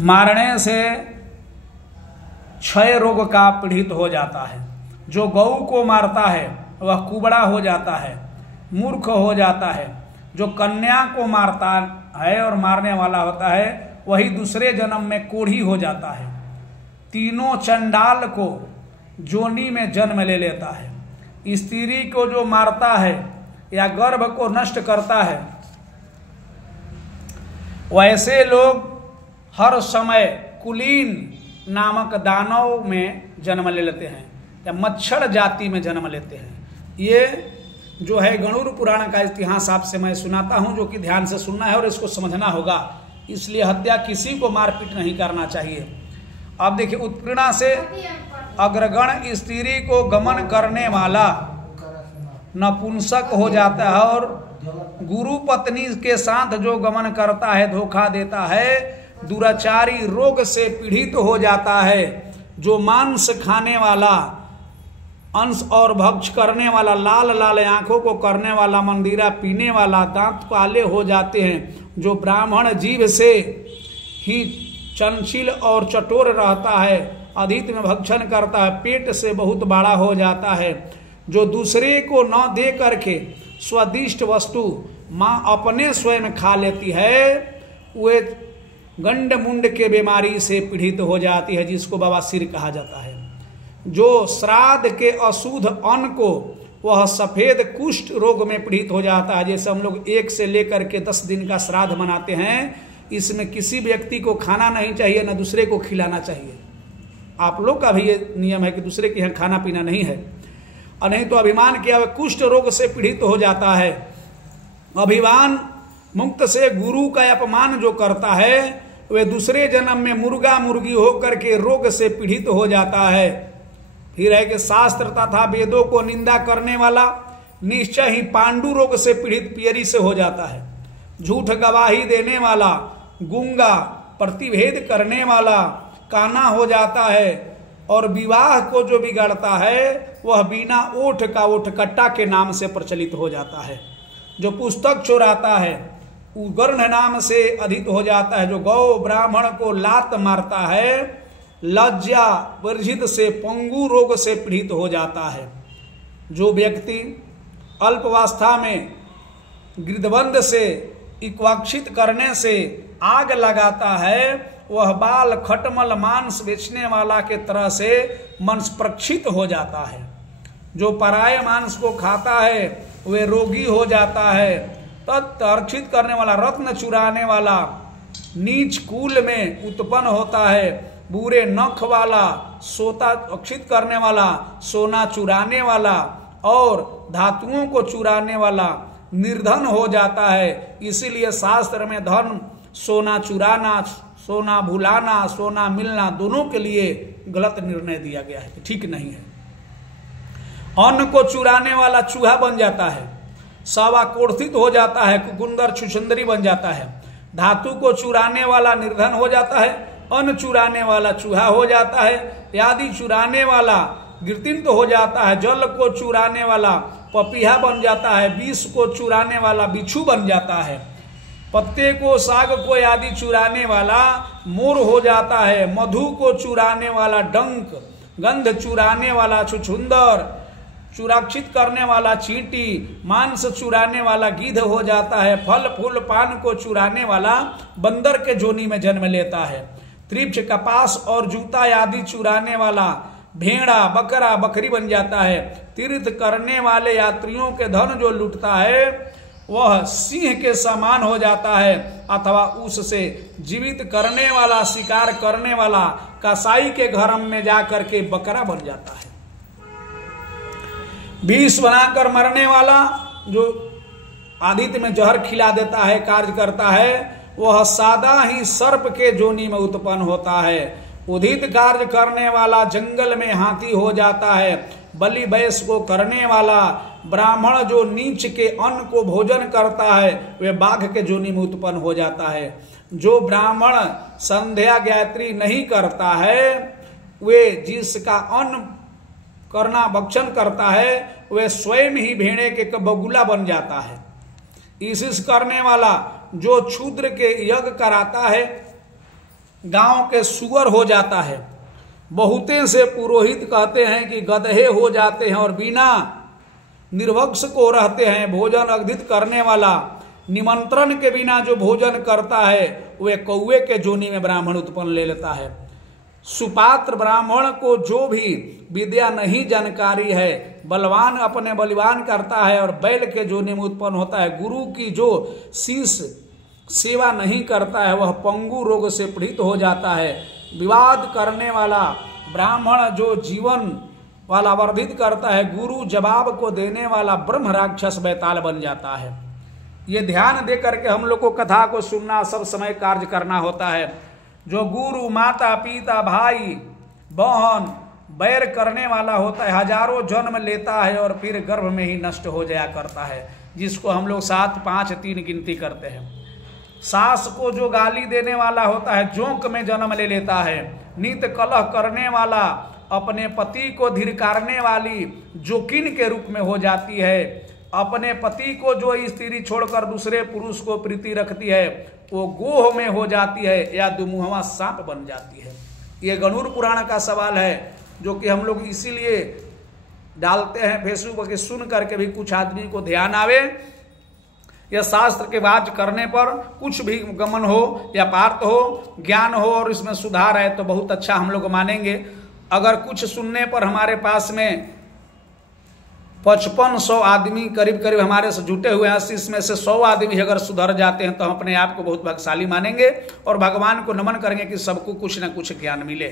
मारने से क्षय रोग का पीड़ित हो जाता है। जो गौ को मारता है वह कुबड़ा हो जाता है, मूर्ख हो जाता है। जो कन्या को मारता है और मारने वाला होता है वही दूसरे जन्म में कोढ़ी हो जाता है। तीनों चंडाल को जोनी में जन्म ले लेता है। स्त्री को जो मारता है या गर्भ को नष्ट करता है, वैसे लोग हर समय कुलीन नामक दानव में जन्म ले लेते हैं या मच्छर जाति में जन्म लेते हैं। ये जो है गणुर पुराण का इतिहास आपसे मैं सुनाता हूं, जो कि ध्यान से सुनना है और इसको समझना होगा। इसलिए हत्या किसी को मारपीट नहीं करना चाहिए। अब देखिए, उत्पीड़ना से अग्रगण स्त्री को गमन करने वाला नपुंसक हो जाता है और गुरु पत्नी के साथ जो गमन करता है, धोखा देता है, दुराचारी रोग से पीड़ित हो जाता है। जो मांस खाने वाला, अंश और भक्ष करने वाला, लाल लाल आंखों को करने वाला, मंदिरा पीने वाला, दांत काले हो जाते हैं। जो ब्राह्मण जीव से ही चंचल और चटोर रहता है, अधिक में भक्षण करता है, पेट से बहुत बड़ा हो जाता है। जो दूसरे को न दे करके स्वादिष्ट वस्तु माँ अपने स्वयं खा लेती है, वे गंड मुंड के बीमारी से पीड़ित हो जाती है, जिसको बवासीर कहा जाता है। जो श्राद्ध के अशुद्ध अन्न को वह सफेद कुष्ठ रोग में पीड़ित हो जाता है। जैसे हम लोग 1 से लेकर के 10 दिन का श्राद्ध मनाते हैं, इसमें किसी व्यक्ति को खाना नहीं चाहिए, न दूसरे को खिलाना चाहिए। आप लोग का भी ये नियम है कि दूसरे के यहाँ खाना पीना नहीं है, और नहीं तो अभिमान किया हुआ कुष्ठ रोग से पीड़ित हो जाता है। अभिमान मुक्त से गुरु का अपमान जो करता है, वे दूसरे जन्म में मुर्गा मुर्गी होकर के रोग से पीड़ित हो जाता है। फिर है कि शास्त्र तथा वेदों को निंदा करने वाला निश्चय ही पांडु रोग से पीड़ित पियरी से हो जाता है। झूठ गवाही देने वाला, गूंगा, प्रतिभेद करने वाला काना हो जाता है। और विवाह को जो बिगाड़ता है वह बिना ओठ का ओठकट्टा के नाम से प्रचलित हो जाता है। जो पुस्तक चोराता है उगर्ण नाम से अधिक हो जाता है। जो गौ ब्राह्मण को लात मारता है, लज्जा वर्जित से पंगु रोग से पीड़ित हो जाता है। जो व्यक्ति अल्पावस्था में गिरदबंद से इक्वाक्षित करने से आग लगाता है, वह बाल खटमल मांस बेचने वाला के तरह से मंसप्रक्षित हो जाता है। जो पराये मांस को खाता है वे रोगी हो जाता है। तत्अर्चित करने वाला, रत्न चुराने वाला नीच कुल में उत्पन्न होता है। बुरे नख वाला, सोता अक्षित करने वाला, सोना चुराने वाला और धातुओं को चुराने वाला निर्धन हो जाता है। इसीलिए शास्त्र में धन, सोना चुराना, सोना भुलाना, सोना मिलना दोनों के लिए गलत निर्णय दिया गया है, ठीक नहीं है। अन्न को चुराने वाला चूहा बन जाता है, सावा कोर्थित हो जाता है, कुकुंदर छुछंदरी बन जाता है। धातु को चुराने वाला निर्धन हो जाता है, अन्न चुराने वाला चूहा हो जाता है, आदि चुराने वाला गिरतिंत हो जाता है, जल को चुराने वाला पपीहा बन जाता है, विष को चुराने वाला बिच्छू बन जाता है, पत्ते को, साग को आदि चुराने वाला मोर हो जाता है, मधु को चुराने वाला डंक, गंध चुराने वाला छुछुंदर, चुराक्षित करने वाला चींटी, मांस चुराने वाला गिद्ध हो जाता है, फल फूल पान को चुराने वाला बंदर के जोनी में जन्म लेता है, त्रिप्स, कपास और जूता आदि चुराने वाला भेड़ा, बकरा, बकरी बन जाता है। तीर्थ करने वाले यात्रियों के धन जो लूटता है वह सिंह के समान हो जाता है, अथवा उससे जीवित करने वाला, शिकार करने वाला कसाई के घर में जाकर के बकरा बन जाता है। विष बनाकर मरने वाला जो आदित्य में जहर खिला देता है, कार्य करता है, वह सादा ही सर्प के जोनी में उत्पन्न होता है। उदित कार्य करने वाला जंगल में हाथी हो जाता है। बलि बैस को करने वाला ब्राह्मण जो नीच के अन्न को भोजन करता है वे बाघ के जोनी में उत्पन्न हो जाता है। जो ब्राह्मण संध्या गायत्री नहीं करता है वे जिसका अन्न करना भक्षण करता है वे स्वयं ही भेड़े के बगुला बन जाता है। इस करने वाला जो क्षुद्र के यज्ञ कराता है गांव के सुअर हो जाता है। बहुते से पुरोहित कहते हैं कि गधे हो जाते हैं और बिना निर्वक्ष को रहते हैं। भोजन अग्धित करने वाला निमंत्रण के बिना जो भोजन करता है वह कौवे के जोनी में ब्राह्मण उत्पन्न ले लेता है। सुपात्र ब्राह्मण को जो भी विद्या नहीं जानकारी है, बलवान अपने बलिवान करता है और बैल के जोनी में उत्पन्न होता है। गुरु की जो शीश सेवा नहीं करता है वह पंगु रोग से पीड़ित हो जाता है। विवाद करने वाला ब्राह्मण जो जीवन वाला वर्धित करता है, गुरु जवाब को देने वाला ब्रह्म राक्षस बैताल बन जाता है। ये ध्यान दे करके हम लोग को कथा को सुनना, सब समय कार्य करना होता है। जो गुरु माता पिता भाई बहन बैर करने वाला होता है, हजारों जन्म लेता है और फिर गर्भ में ही नष्ट हो जाया करता है, जिसको हम लोग 7 5 3 गिनती करते हैं। सास को जो गाली देने वाला होता है, जोंक में जन्म ले लेता है। नित कलह करने वाला अपने पति को धिक्कारने वाली जोकिन के रूप में हो जाती है। अपने पति को जो स्त्री छोड़कर दूसरे पुरुष को प्रीति रखती है वो गोह में हो जाती है या दुमुहवा सांप बन जाती है। ये गणुर पुराण का सवाल है जो कि हम लोग इसीलिए डालते हैं फेसबुक पर, सुन करके भी कुछ आदमी को ध्यान आवे। यह शास्त्र के वाच करने पर कुछ भी गमन हो या पार्थ हो, ज्ञान हो और इसमें सुधार है तो बहुत अच्छा हम लोग मानेंगे। अगर कुछ सुनने पर हमारे पास में 5500 आदमी करीब करीब हमारे से जुटे हुए हैं, 80 में से 100 आदमी अगर सुधर जाते हैं तो हम अपने आप को बहुत भाग्यशाली मानेंगे और भगवान को नमन करेंगे कि सबको कुछ न कुछ ज्ञान मिले।